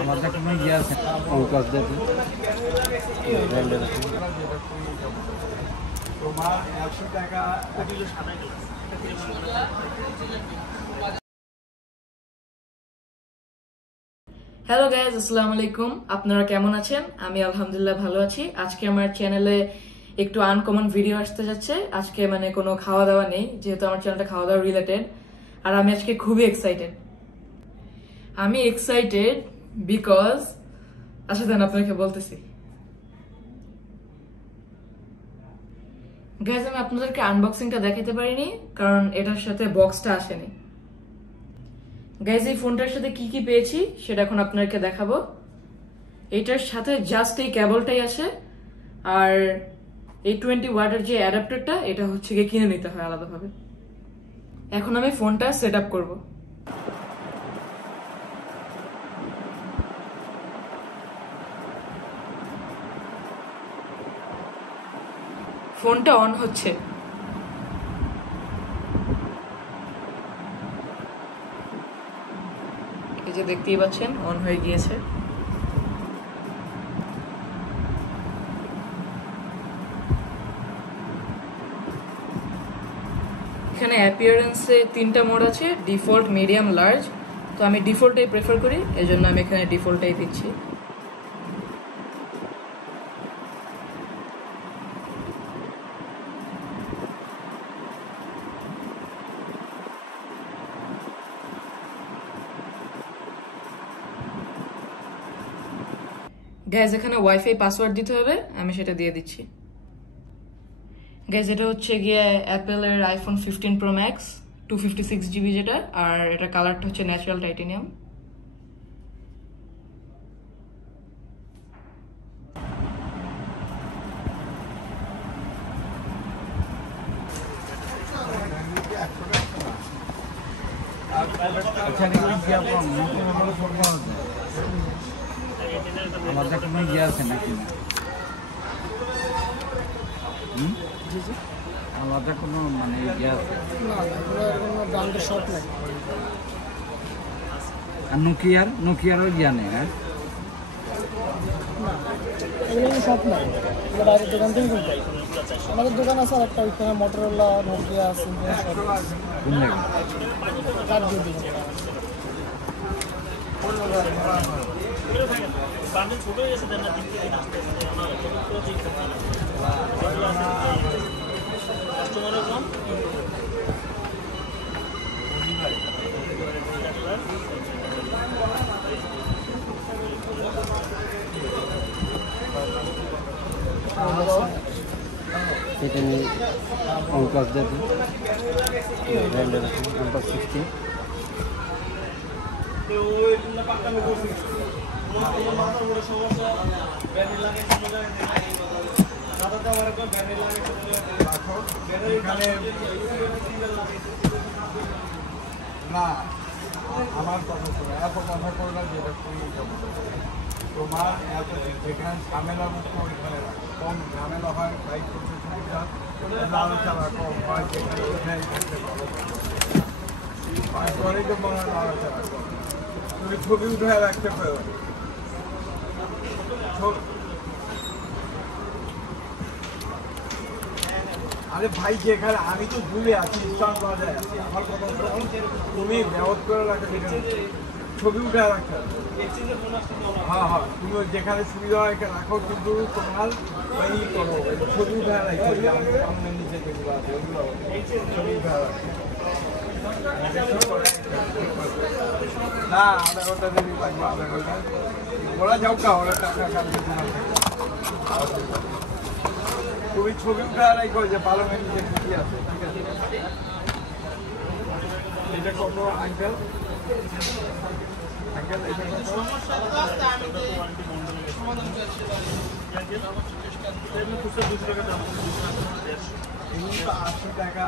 আমাদের কোনো ইয়ে আছে অঙ্কাশ দেখি তোমার 100 টাকা হ্যালো গাইজ, আসসালামু আলাইকুম। আপনারা কেমন আছেন? আমি আলহামদুলিল্লাহ ভালো আছি। আজকে আমার চ্যানেলে একটু আনকমন ভিডিও আসতে যাচ্ছে। আজকে মানে কোনো খাওয়া দাওয়া নেই, যেহেতু আমার চ্যানেলটা খাওয়া দাওয়া রিলেটেড। আর আমি আজকে খুবই এক্সাইটেড। আমি এক্সাইটেড বিকজ আচ্ছা দেন আপনাকে বলতেছি। গাইজ, আমি আপনাদেরকে আনবক্সিংটা দেখাতে পারিনি কারণ এটার সাথে বক্সটা আসেনি। গাইজ, এই ফোনটার সাথে কি কি পেয়েছি সেটা এখন আপনাদেরকে দেখাবো। এটার সাথে জাস্ট এই কেবলটাই আসে, আর এই 20 ওয়াটের যে অ্যাডাপ্টারটা এটা হচ্ছে গিয়ে কিনে নিতে হয় আলাদাভাবে। এখন আমি ফোনটা সেট আপ করবো। ফোনটা অন হচ্ছে। এই যে দেখতেই পাচ্ছেন অন হয়ে গিয়েছে। এখানে অ্যাপিয়ারেন্সে 3টা মোড আছে, ডিফল্ট, মিডিয়াম, লার্জ। তো আমি ডিফল্টটাই প্রেফার করি, এজন্য আমি এখানে ডিফল্টটাই দিচ্ছি। গাইজ, এখানে ওয়াইফাই পাসওয়ার্ড দিতে হবে, আমি সেটা দিয়ে দিচ্ছি। গাইজ, এটা হচ্ছে গিয়ে অ্যাপেলের আইফোন 15 প্রো ম্যাক্স 256 জিবি যেটা, আর এটা কালারটা হচ্ছে ন্যাচারাল টাইটেনিয়াম। আমাদের কোনো ইয়ে আছে নাকি? আলাদা কোনো মানে ইয়ে আছে? আর নোকিয়ারও ইয়া নেই? হ্যাঁ, শপ নাই, বাইরের দোকান থেকে কিনতে হয়। আমাদের দোকান আছে আর একটা, ওইখানে মোটরোলা, নোকিয়া, সিম্পল সব। কোন লাগে? কার দিয়ে দিন ছোট হয়ে গেছে। কাস্টমারও কম। এটা নিয়ে অঙ্কাশ দেখি অঙ্কাশ 60। না, আমার কথা শোনো, এত কথা করো না, যেটা খুবই তোমার এত যেখানে ঝামেলা মুক্ত ওইখানে কম ঝামেলা হয়, বাইক করতে সুবিধা, লাড়াচাড়া কম হয়, যেখানে ওইখানে থাকতে পারো। তারপরেই তো মনে হয় লাড়াচাড়া কম। তুমি ছবি উঠে রাখতে পারো। আরে ভাই, যেখানে আমি তো ভুলে আছি, ইস্টার্ন বাজারে আছি, আমার কথা তুমি ব্যবহার করে রাখতে, ছবি উঠে রাখতে। হ্যাঁ হ্যাঁ, তুমি যেখানে সুবিধা হয় রাখো, কিন্তু তোমার ওই করো, ছবি উঠে রাখতে। সামনে নিচে যেগুলো আছে ওইগুলো ছবি উঠে রাখতে। না, আধা ঘন্টা দেরি লাগবে, আধা ঘন্টা। ওরা যাও কা, ওরা টাকা কাটবে তোমার থেকে। তুমি ছবি উঠে রাখো যে পার্লামেন্ট যে কি আছে, ঠিক আছে? এটা কত আঙ্কেল? আঙ্কেল এটা কত? 80 টাকা।